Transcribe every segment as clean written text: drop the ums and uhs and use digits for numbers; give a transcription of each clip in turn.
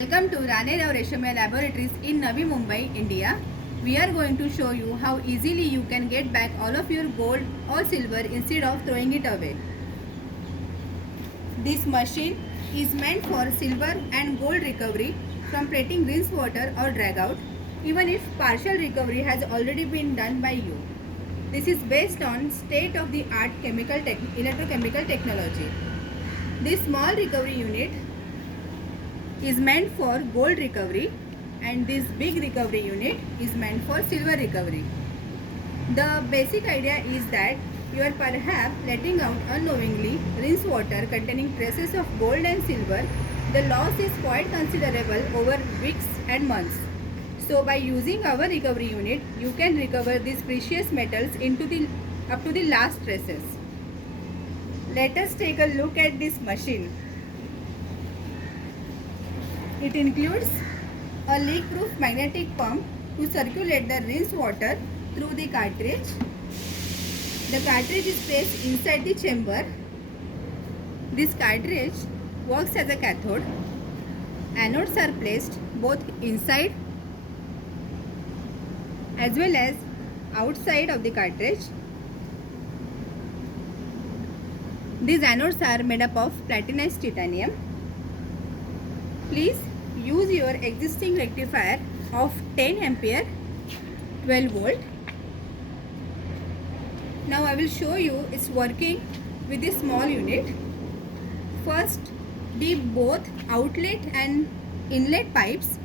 Welcome to Rane Rao Reshamiya Laboratories in Navi Mumbai, India. We are going to show you how easily you can get back all of your gold or silver instead of throwing it away. This machine is meant for silver and gold recovery from plating rinse water or drag out, even if partial recovery has already been done by you. This is based on state-of-the-art electrochemical technology. This small recovery unit is meant for gold recovery and this big recovery unit is meant for silver recovery. The basic idea is that you are perhaps letting out unknowingly rinse water containing traces of gold and silver. The loss is quite considerable over weeks and months. So by using our recovery unit, you can recover these precious metals up to the last traces. Let us take a look at this machine. It includes a leak-proof magnetic pump to circulate the rinse water through the cartridge. The cartridge is placed inside the chamber. This cartridge works as a cathode. Anodes are placed both inside as well as outside of the cartridge. These anodes are made up of platinized titanium. Please use your existing rectifier of 10 ampere 12 volt. Now I will show you it's working with this small unit. First, dip both outlet and inlet pipes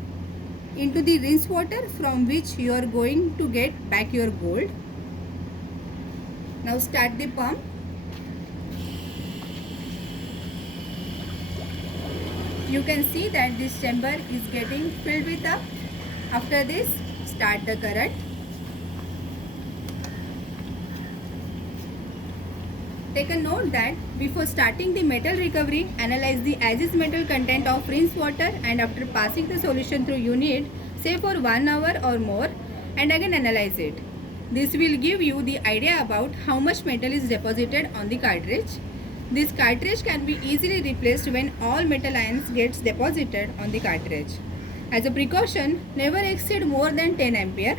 into the rinse water from which you are going to get back your gold. Now start the pump. You can see that this chamber is getting filled with up. After this, start the current. Take a note that before starting the metal recovery, analyze the as-is metal content of rinse water, and after passing the solution through unit, say for 1 hour or more, and again analyze it. This will give you the idea about how much metal is deposited on the cartridge. This cartridge can be easily replaced when all metal ions gets deposited on the cartridge. As a precaution, never exceed more than 10 ampere.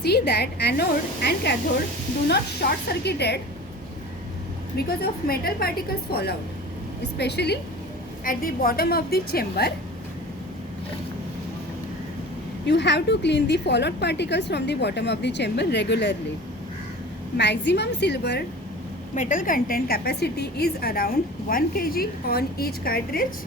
See that anode and cathode do not short circuited because of metal particles fallout, especially at the bottom of the chamber. You have to clean the fallout particles from the bottom of the chamber regularly. Maximum silver metal content capacity is around 1 kg on each cartridge.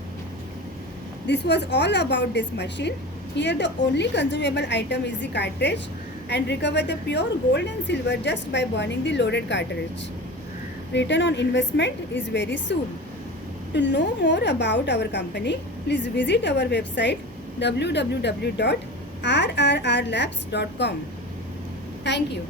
This was all about this machine. Here the only consumable item is the cartridge, and recover the pure gold and silver just by burning the loaded cartridge. Return on investment is very soon. To know more about our company, please visit our website www.rrrlabs.com. Thank you.